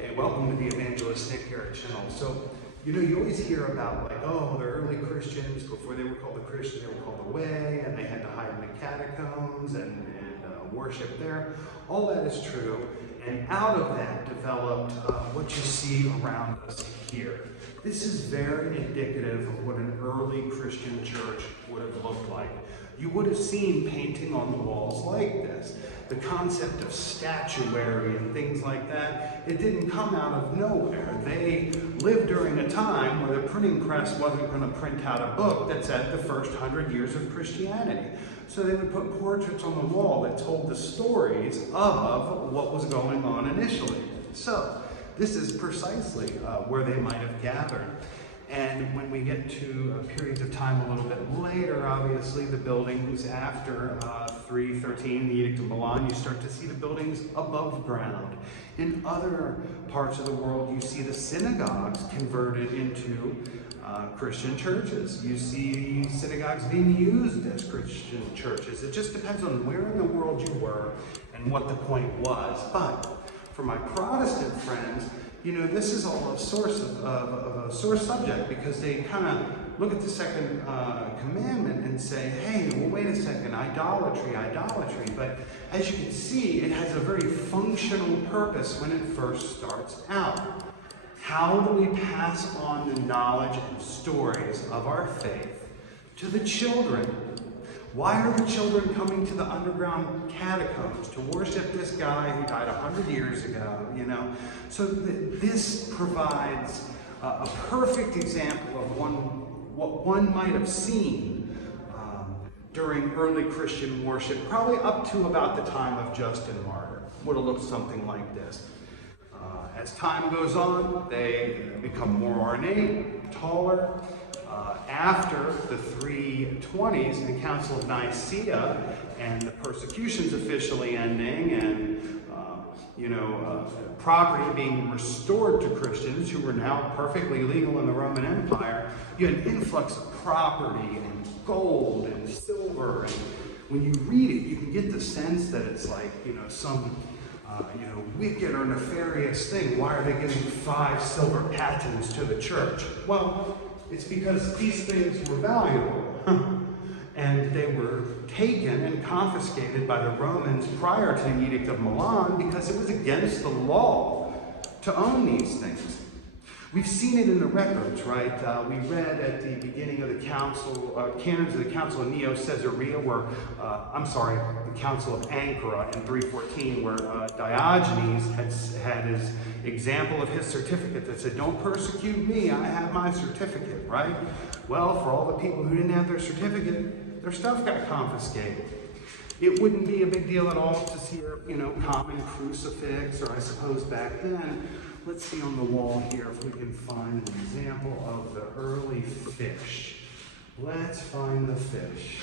Hey, welcome to the EvangelistNickG channel. So, you always hear about like, oh, the early Christians, before they were called the Christian, they were called the Way, and they had to hide in the catacombs and worship there. All that is true, and out of that developed what you see around us here. This is very indicative of what an early Christian church would have looked like. You would have seen painting on the walls like this. The concept of statuary and things like that, it didn't come out of nowhere. They lived during a time where the printing press wasn't going to print out a book that said the first 100 years of Christianity. So they would put portraits on the wall that told the stories of what was going on initially. So this is precisely where they might have gathered. And when we get to periods of time a little bit later, obviously the buildings after 313, the Edict of Milan, you start to see the buildings above ground. In other parts of the world, you see the synagogues converted into Christian churches. You see synagogues being used as Christian churches. It just depends on where in the world you were and what the point was. But for my Protestant friends, this is all a source of a sore subject, because they kind of look at the second commandment and say, hey, well, wait a second, idolatry. But as you can see, it has a very functional purpose when it first starts out. How do we pass on the knowledge and stories of our faith to the children? Why are the children coming to the underground catacombs to worship this guy who died 100 years ago, So this provides a perfect example of what one might have seen during early Christian worship, probably up to about the time of Justin Martyr. Would have looked something like this. As time goes on, they become more ornate, taller. After the 320s, the Council of Nicaea, and the persecutions officially ending, and property being restored to Christians who were now perfectly legal in the Roman Empire, you had an influx of property and gold and silver. And when you read it, you can get the sense that it's like, some wicked or nefarious thing. Why are they giving 5 silver patens to the church? Well, it's because these things were valuable, and they were taken and confiscated by the Romans prior to the Edict of Milan, because it was against the law to own these things. We've seen it in the records, right? We read at the beginning of the council, canons of the Council of Caesarea, the Council of Ankara in 314, where Diogenes had his example of his certificate that said, "Don't persecute me, I have my certificate," right? Well, for all the people who didn't have their certificate, their stuff got confiscated. It wouldn't be a big deal at all to see a, common crucifix, or I suppose back then. Let's see on the wall here if we can find an example of the early fish. Let's find the fish.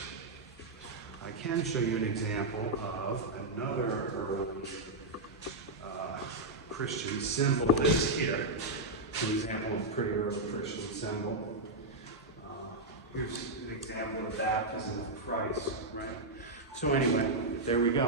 I can show you an example of another early Christian symbol that's here. An example of a pretty early Christian symbol. Here's an example of baptism of Christ, right? So anyway, there we go.